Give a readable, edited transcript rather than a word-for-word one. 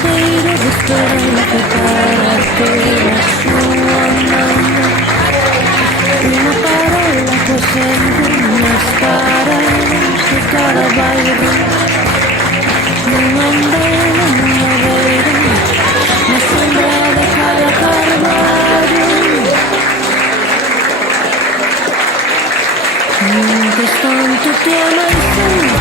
Devo esperare para te la sua mano. Una parola può sempre bastare per carabairo. Non vedo, non vedo, ma sembra de cara Caravaggio. Mientras tanto ti ama il sole.